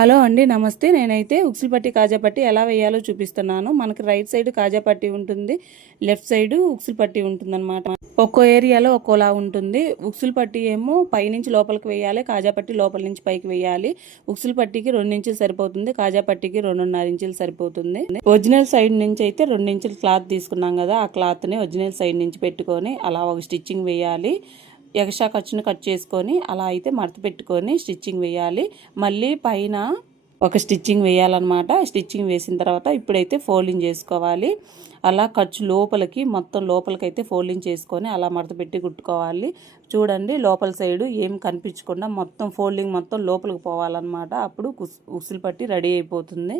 Hello అండి నమస్తే. నేనైతే ఉక్సిల్పట్టి కాజాపట్టి ఎలా వేయాలో చూపిస్తున్నాను. మనకి రైట్ సైడ్ కాజాపట్టి ఉంటుంది లెఫ్ట్ సైడ్ ఉక్సిల్పట్టి ఉంటుంది అనమాట ఒక్కో ఏరియాలో ఒక్కోలా ఉంటుంది. ఉక్సిల్పట్టి ఏమో పైనుంచి లోపలికి వేయాలి కాజాపట్టి లోపల నుంచి పైకి వేయాలి. ఉక్సిల్పట్టికి రెండు ఇంచులు సరిపోతుంది కాజాపట్టికి రెండున్నర ఇంచులు సరిపోతుంది. ఒరిజినల్ సైడ్ నుంచి అయితే రెండు ఇంచులు క్లాత్ తీసుకున్నాం కదా ఆ క్లాత్ని ఒరిజినల్ సైడ్ నుంచి పెట్టుకొని అలా ఒక స్టిచ్చింగ్ వేయాలి. ఎగస్ట్రా ఖర్చును కట్ చేసుకొని అలా అయితే మడత పెట్టుకొని స్టిచ్చింగ్ వేయాలి. మళ్ళీ పైన ఒక స్టిచ్చింగ్ వేయాలన్నమాట. స్టిచ్చింగ్ వేసిన తర్వాత ఇప్పుడైతే ఫోల్డింగ్ చేసుకోవాలి. అలా ఖర్చు లోపలికి మొత్తం లోపలికైతే ఫోల్డింగ్ చేసుకొని అలా మడత పెట్టి కుట్టుకోవాలి. చూడండి లోపల సైడు ఏం కనిపించకుండా మొత్తం ఫోల్డింగ్ మొత్తం లోపలికి పోవాలన్నమాట. అప్పుడు ఉసులు పట్టి రెడీ అయిపోతుంది.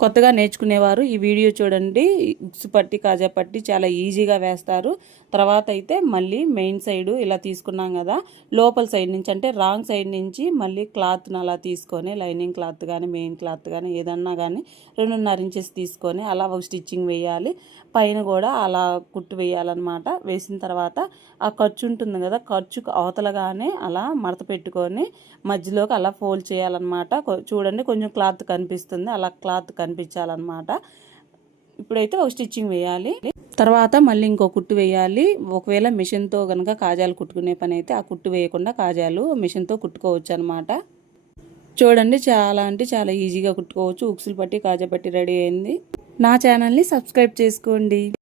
కొత్తగా నేర్చుకునేవారు. ఈ వీడియో చూడండి. ఉక్స్ పట్టి కాజా పట్టి చాలా ఈజీగా వేస్తారు. తర్వాత అయితే మళ్ళీ మెయిన్ సైడ్ ఇలా తీసుకున్నాం కదా. లోపల సైడ్ నుంచి అంటే రాంగ్ సైడ్ నుంచి మళ్ళీ క్లాత్ని అలా తీసుకొని లైనింగ్ క్లాత్ కానీ మెయిన్ క్లాత్ కానీ ఏదన్నా కానీ రెండున్నర ఇంచెస్ తీసుకొని అలా ఒక స్టిచ్చింగ్ వేయాలి. పైన కూడా అలా కుట్టు వేయాలన్నమాట. వేసిన తర్వాత ఆ ఖర్చు ఉంటుంది కదా. ఖర్చుకు అవతలగానే అలా మడత పెట్టుకొని మధ్యలోకి అలా ఫోల్డ్ చేయాలన్నమాట. చూడండి కొంచెం క్లాత్ కనిపిస్తుంది. అలా క్లాత్ కనిపించాలన్నమాట. ఇప్పుడైతే ఒక స్టిచ్చింగ్ వేయాలి. తర్వాత మళ్ళీ ఇంకో కుట్టు వేయాలి. ఒకవేళ మిషన్తో కనుక కాజాలు కుట్టుకునే పని అయితే ఆ కుట్టు వేయకుండా కాజాలు మిషన్తో కుట్టుకోవచ్చు అనమాట చూడండి చాలా అంటే చాలా ఈజీగా కుట్టుకోవచ్చు. ఉక్సులు పట్టి కాజా పట్టి రెడీ అయింది. నా ఛానల్ని సబ్స్క్రైబ్ చేసుకోండి.